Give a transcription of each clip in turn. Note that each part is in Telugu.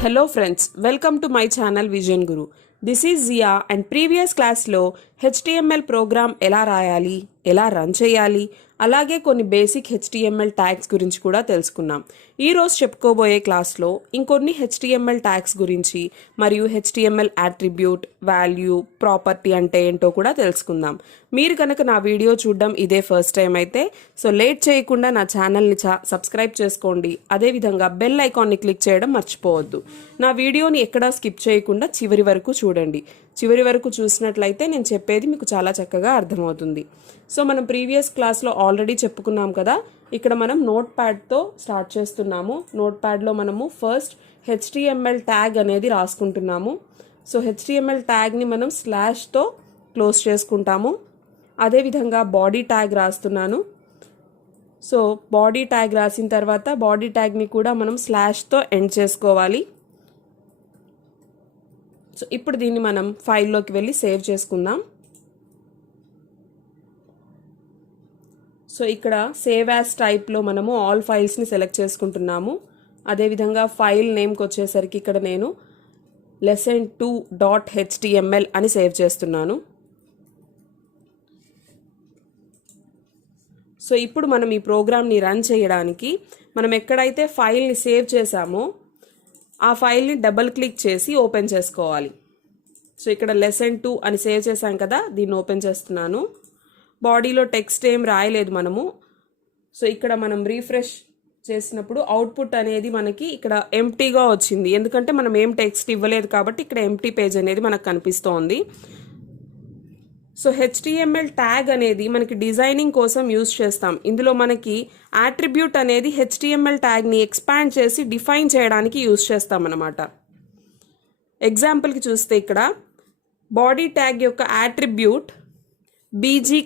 Hello friends, welcome to my channel Vision Guru. This is Zia and previous class లో HTML program ఎలా రాయాలి, ఎలా రన్ చేయాలి, అలాగే కొన్ని బేసిక్ HTML ట్యాగ్స్ గురించి కూడా తెలుసుకున్నాం. ఈ రోజు చెప్పుకోబోయే క్లాస్లో ఇంకొన్ని HTML ట్యాగ్స్ గురించి మరియు HTML అట్రిబ్యూట్, వాల్యూ, ప్రాపర్టీ అంటే ఏంటో కూడా తెలుసుకుందాం. మీరు కనుక నా వీడియో చూడడం ఇదే ఫస్ట్ టైం అయితే సో లేట్ చేయకుండా నా ఛానల్ని సబ్స్క్రైబ్ చేసుకోండి. అదేవిధంగా బెల్ ఐకాన్ని క్లిక్ చేయడం మర్చిపోవద్దు. నా వీడియోని ఎక్కడా స్కిప్ చేయకుండా చివరి వరకు చూడండి. చివరి వరకు చూసినట్లయితే నేను చెప్పేది మీకు చాలా చక్కగా అర్థమవుతుంది. సో మనం ప్రీవియస్ క్లాస్లో ఆల్రెడీ చెప్పుకున్నాం కదా, ఇక్కడ మనం నోట్ ప్యాడ్తో స్టార్ట్ చేస్తున్నాము. నోట్ ప్యాడ్లో మనము ఫస్ట్ HTML ట్యాగ్ అనేది రాసుకుంటున్నాము. సో HTML ట్యాగ్ని మనం స్లాష్తో క్లోజ్ చేసుకుంటాము. అదేవిధంగా బాడీ ట్యాగ్ రాస్తున్నాను. సో బాడీ ట్యాగ్ రాసిన తర్వాత బాడీ ట్యాగ్ని కూడా మనం స్లాష్తో ఎండ్ చేసుకోవాలి. సో ఇప్పుడు దీన్ని మనం ఫైల్లోకి వెళ్ళి సేవ్ చేసుకుందాం. సో ఇక్కడ సేవ్ యాజ్ టైప్లో మనము ఆల్ ఫైల్స్ని సెలెక్ట్ చేసుకుంటున్నాము. అదేవిధంగా ఫైల్ నేమ్కి వచ్చేసరికి ఇక్కడ నేను lesson2.html అని సేవ్ చేస్తున్నాను. సో ఇప్పుడు మనం ఈ ప్రోగ్రామ్ని రన్ చేయడానికి మనం ఎక్కడైతే ఫైల్ని సేవ్ చేసామో ఆ ఫైల్ని డబుల్ క్లిక్ చేసి ఓపెన్ చేసుకోవాలి. సో ఇక్కడ lesson2 అని సేవ్ చేసాం కదా, దీన్ని ఓపెన్ చేస్తున్నాను. బాడీలో టెక్స్ట్ ఏం రాయలేదు మనము. సో ఇక్కడ మనం రీఫ్రెష్ చేసినప్పుడు అవుట్పుట్ అనేది మనకి ఇక్కడ ఎంప్టీగా వచ్చింది, ఎందుకంటే మనం ఏం టెక్స్ట్ ఇవ్వలేదు కాబట్టి ఇక్కడ ఎంప్టీ పేజ్ అనేది మనకు కనిపిస్తోంది. సో HTML ట్యాగ్ అనేది మనకి డిజైనింగ్ కోసం యూజ్ చేస్తాం. ఇందులో మనకి అట్రిబ్యూట్ అనేది HTML ట్యాగ్ని ఎక్స్పాండ్ చేసి డిఫైన్ చేయడానికి యూజ్ చేస్తాం అన్నమాట. ఎగ్జాంపుల్కి చూస్తే ఇక్కడ బాడీ ట్యాగ్ యొక్క అట్రిబ్యూట్ బీజీ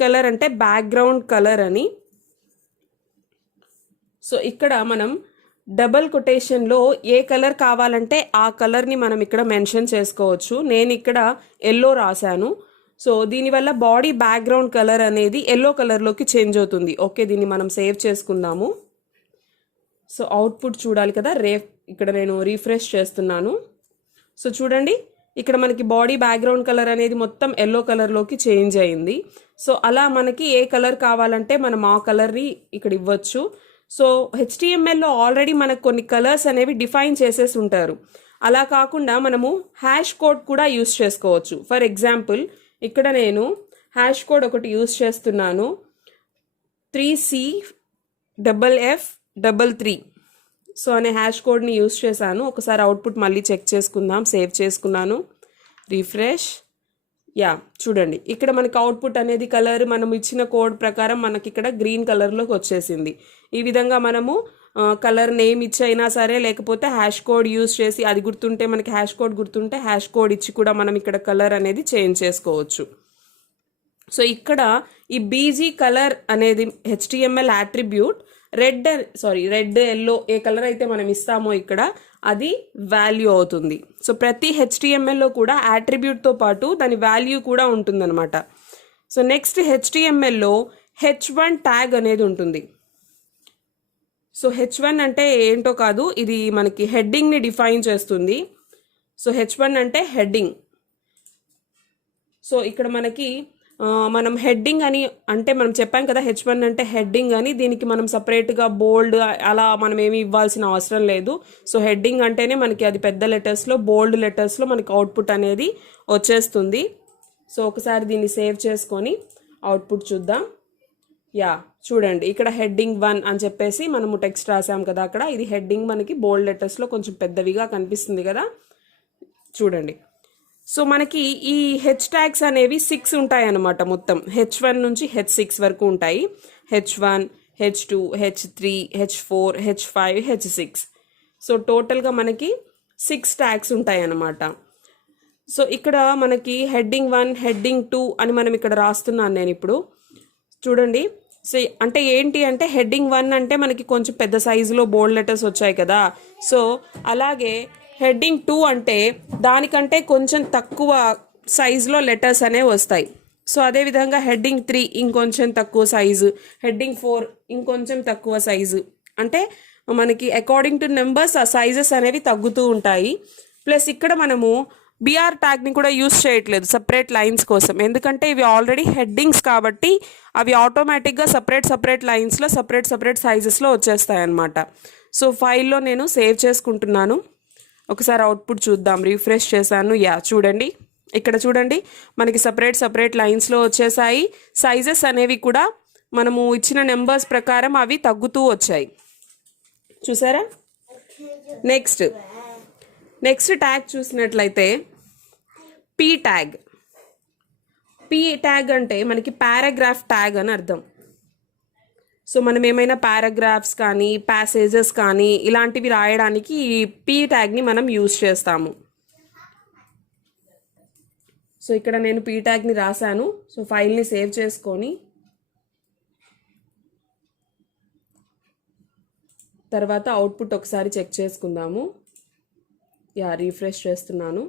కలర్ అంటే బ్యాక్గ్రౌండ్ కలర్ అని. సో ఇక్కడ మనం డబల్ కొటేషన్లో ఏ కలర్ కావాలంటే ఆ కలర్ని మనం ఇక్కడ మెన్షన్ చేసుకోవచ్చు. నేను ఇక్కడ ఎల్లో రాశాను. సో దీనివల్ల బాడీ బ్యాక్గ్రౌండ్ కలర్ అనేది ఎల్లో కలర్లోకి చేంజ్ అవుతుంది. ఓకే, దీన్ని మనం సేవ్ చేసుకుందాము. సో అవుట్పుట్ చూడాలి కదా, ఇక్కడ నేను రీఫ్రెష్ చేస్తున్నాను. సో చూడండి, ఇక్కడ మనకి బాడీ బ్యాక్గ్రౌండ్ కలర్ అనేది మొత్తం ఎల్లో కలర్లోకి చేంజ్ అయింది. సో అలా మనకి ఏ కలర్ కావాలంటే మనం ఆ కలర్ని ఇక్కడ ఇవ్వచ్చు. సో HTMLలో ఆల్రెడీ మనకు కొన్ని కలర్స్ అనేవి డిఫైన్ చేసేసి ఉంటారు. అలా కాకుండా మనము హ్యాష్ కోడ్ కూడా యూస్ చేసుకోవచ్చు. ఫర్ ఎగ్జాంపుల్ ఇక్కడ నేను హ్యాష్ కోడ్ ఒకటి యూస్ చేస్తున్నాను, 3CFF33. సో అనే హ్యాష్ కోడ్ని యూస్ చేశాను. ఒకసారి అవుట్పుట్ మళ్ళీ చెక్ చేసుకుందాం. సేవ్ చేసుకున్నాను, రీఫ్రెష్. చూడండి, ఇక్కడ మనకి అవుట్పుట్ అనేది కలర్ మనం ఇచ్చిన కోడ్ ప్రకారం మనకి ఇక్కడ గ్రీన్ కలర్లోకి వచ్చేసింది. ఈ విధంగా మనము కలర్ నేమ్ ఇచ్చైనా సరే, లేకపోతే హ్యాష్ కోడ్ యూస్ చేసి అది గుర్తుంటే మనకి హ్యాష్ కోడ్ గుర్తుంటే హ్యాష్ కోడ్ ఇచ్చి కూడా మనం ఇక్కడ కలర్ అనేది చేంజ్ చేసుకోవచ్చు. సో ఇక్కడ ఈ బీజీ కలర్ అనేది HTML అట్రిబ్యూట్ రెడ్ ఎల్లో ఏ కలర్ అయితే మనం ఇస్తామో ఇక్కడ అది వాల్యూ అవుతుంది. సో ప్రతి HTMLలో కూడా అట్రిబ్యూట్తో పాటు దాని వాల్యూ కూడా ఉంటుందన్నమాట. సో నెక్స్ట్ HTMLలో H1 ట్యాగ్ అనేది ఉంటుంది. సో H1 అంటే ఏంటో కాదు, ఇది మనకి హెడ్డింగ్ని డిఫైన్ చేస్తుంది. సో H1 అంటే హెడ్డింగ్. సో ఇక్కడ మనకి మనం హెడ్డింగ్ అని అంటే మనం చెప్పాం కదా, H1 అంటే హెడ్డింగ్ అని. దీనికి మనం సపరేట్గా బోల్డ్ అలా మనం ఏమి ఇవ్వాల్సిన అవసరం లేదు. సో హెడ్డింగ్ అంటేనే మనకి అది పెద్ద లెటర్స్లో, బోల్డ్ లెటర్స్లో మనకి అవుట్పుట్ అనేది వచ్చేస్తుంది. సో ఒకసారి దీన్ని సేవ్ చేసుకొని అవుట్పుట్ చూద్దాం. చూడండి, ఇక్కడ హెడ్డింగ్ 1 అని చెప్పేసి మనము టెక్స్ట్ రాసాం కదా, అక్కడ ఇది హెడ్డింగ్ మనకి బోల్డ్ లెటర్స్లో కొంచెం పెద్దవిగా కనిపిస్తుంది కదా, చూడండి. సో మనకి ఈ హెచ్ ట్యాగ్స్ అనేవి 6 ఉంటాయి అన్నమాట. మొత్తం H1 నుంచి H6 వరకు ఉంటాయి. H1, H2, H3, H4, H5, H6. So టోటల్గా మనకి 6 ట్యాగ్స్ ఉంటాయి అన్నమాట. సో ఇక్కడ మనకి హెడ్డింగ్ 1, హెడ్డింగ్ 2 అని మనం ఇక్కడ రాస్తున్నాను నేను ఇప్పుడు. చూడండి, సో అంటే ఏంటి అంటే హెడ్డింగ్ 1 అంటే మనకి కొంచెం పెద్ద సైజులో బోల్డ్ లెటర్స్ వచ్చాయి కదా. సో అలాగే హెడ్డింగ్ 2 అంటే దానికంటే కొంచెం తక్కువ సైజులో లెటర్స్ అనేవి వస్తాయి. సో అదేవిధంగా హెడ్డింగ్ 3 ఇంకొంచెం తక్కువ సైజు, హెడ్డింగ్ 4 ఇంకొంచెం తక్కువ సైజు. అంటే మనకి అకార్డింగ్ టు నెంబర్స్ ఆ సైజెస్ అనేవి తగ్గుతూ ఉంటాయి. ప్లస్ ఇక్కడ మనము బిఆర్ ట్యాగ్ని కూడా యూస్ చేయట్లేదు సపరేట్ లైన్స్ కోసం, ఎందుకంటే ఇవి ఆల్రెడీ హెడ్డింగ్స్ కాబట్టి అవి ఆటోమేటిక్గా సపరేట్ లైన్స్లో సపరేట్ సైజెస్లో వచ్చేస్తాయి అన్నమాట. సో ఫైల్లో నేను సేవ్ చేసుకుంటున్నాను. ఒకసారి అవుట్పుట్ చూద్దాం. రీఫ్రెష్ చేశాను. చూడండి, ఇక్కడ చూడండి మనకి సపరేట్ లైన్స్లో వచ్చేసాయి. సైజెస్ అనేవి కూడా మనము ఇచ్చిన నెంబర్స్ ప్రకారం అవి తగ్గుతూ వచ్చాయి. చూసారా? నెక్స్ట్ ట్యాగ్ చూసినట్లయితే పీ ట్యాగ్ అంటే మనకి పారాగ్రాఫ్ ట్యాగ్ అని అర్థం. సో మనం ఏమైనా పారాగ్రాఫ్స్ కానీ ప్యాసేజెస్ కానీ ఇలాంటివి రాయడానికి ఈ పీ ట్యాగ్ని మనం యూజ్ చేస్తాము. సో ఇక్కడ నేను పీ ట్యాగ్ని రాశాను. సో ఫైల్ని సేవ్ చేసుకొని తర్వాత అవుట్పుట్ ఒకసారి చెక్ చేసుకుందాము. రీఫ్రెష్ చేస్తున్నాను.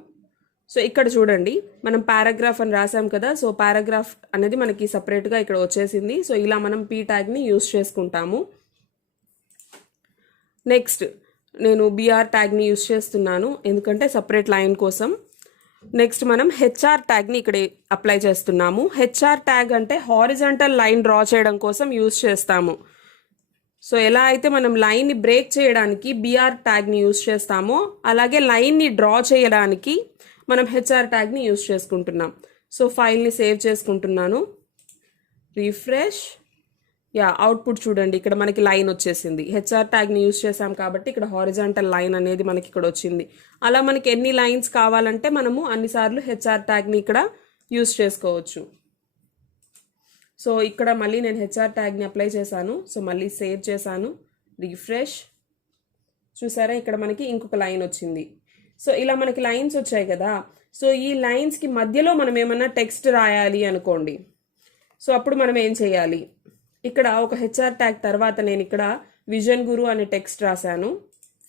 సో ఇక్కడ చూడండి మనం పారాగ్రాఫ్ అని రాసాం కదా. సో పారాగ్రాఫ్ అనేది మనకి సపరేట్గా ఇక్కడ వచ్చేసింది. సో ఇలా మనం పీ ట్యాగ్ని యూజ్ చేసుకుంటాము. నెక్స్ట్ నేను బిఆర్ ట్యాగ్ని యూజ్ చేస్తున్నాను ఎందుకంటే సపరేట్ లైన్ కోసం. నెక్స్ట్ మనం హెచ్ఆర్ ట్యాగ్ని ఇక్కడ అప్లై చేస్తున్నాము. హెచ్ఆర్ ట్యాగ్ అంటే హారిజాంటల్ లైన్ డ్రా చేయడం కోసం యూజ్ చేస్తాము. సో ఎలా అయితే మనం లైన్ని బ్రేక్ చేయడానికి బిఆర్ ట్యాగ్ని యూజ్ చేస్తామో అలాగే లైన్ని డ్రా చేయడానికి మనం హెచ్ఆర్ ట్యాగ్ని యూజ్ చేసుకుంటున్నాం. సో ఫైల్ని సేవ్ చేసుకుంటున్నాను. రీఫ్రెష్. అవుట్పుట్ చూడండి, ఇక్కడ మనకి లైన్ వచ్చేసింది. హెచ్ఆర్ ట్యాగ్ని యూజ్ చేసాం కాబట్టి ఇక్కడ హారిజాంటల్ లైన్ అనేది మనకి ఇక్కడ వచ్చింది. అలా మనకి ఎన్ని లైన్స్ కావాలంటే మనము అన్నిసార్లు హెచ్ఆర్ ట్యాగ్ని ఇక్కడ యూజ్ చేసుకోవచ్చు. సో ఇక్కడ మళ్ళీ నేను హెచ్ఆర్ ట్యాగ్ని అప్లై చేశాను. సో మళ్ళీ సేవ్ చేశాను. రీఫ్రెష్. చూసారా, ఇక్కడ మనకి ఇంకొక లైన్ వచ్చింది. సో ఇలా మనకి లైన్స్ వచ్చాయి కదా. సో ఈ లైన్స్కి మధ్యలో మనం ఏమన్నా టెక్స్ట్ రాయాలి అనుకోండి. సో అప్పుడు మనం ఏం చేయాలి, ఇక్కడ ఒక హెచ్ఆర్ ట్యాగ్ తర్వాత నేను ఇక్కడ విజన్ గురు అనే టెక్స్ట్ రాశాను.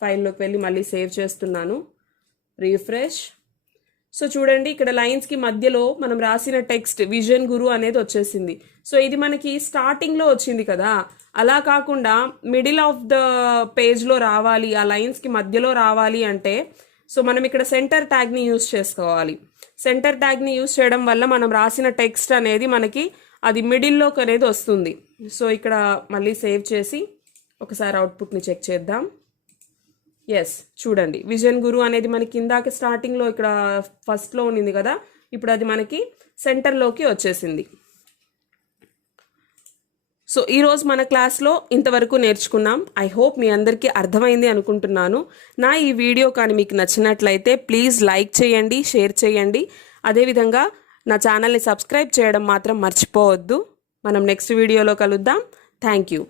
ఫైల్లోకి వెళ్ళి మళ్ళీ సేవ్ చేస్తున్నాను. రీఫ్రెష్. సో చూడండి, ఇక్కడ లైన్స్కి మధ్యలో మనం రాసిన టెక్స్ట్ విజన్ గురు అనేది వచ్చేసింది. సో ఇది మనకి స్టార్టింగ్లో వచ్చింది కదా, అలా కాకుండా మిడిల్ ఆఫ్ ద పేజ్లో రావాలి, ఆ లైన్స్కి మధ్యలో రావాలి అంటే సో మనం ఇక్కడ సెంటర్ ట్యాగ్ని యూజ్ చేసుకోవాలి. సెంటర్ ట్యాగ్ని యూజ్ చేయడం వల్ల మనం రాసిన టెక్స్ట్ అనేది మనకి అది మిడిల్లోకి అనేది వస్తుంది. సో ఇక్కడ మళ్ళీ సేవ్ చేసి ఒకసారి అవుట్పుట్ని చెక్ చేద్దాం. చూడండి, విజన్ గురు అనేది మనకి ఇందాక స్టార్టింగ్లో ఇక్కడ ఫస్ట్లో ఉన్నింది కదా, ఇప్పుడు అది మనకి సెంటర్లోకి వచ్చేసింది. సో ఈరోజు మన క్లాస్లో ఇంతవరకు నేర్చుకున్నాం. ఐ హోప్ మీ అందరికీ అర్థమైంది అనుకుంటున్నాను. నా ఈ వీడియో కానీ మీకు నచ్చినట్లయితే ప్లీజ్ లైక్ చేయండి, షేర్ చేయండి. అదేవిధంగా నా ఛానల్ని సబ్స్క్రైబ్ చేయడం మాత్రం మర్చిపోవద్దు. మనం నెక్స్ట్ వీడియోలో కలుద్దాం. Thank you.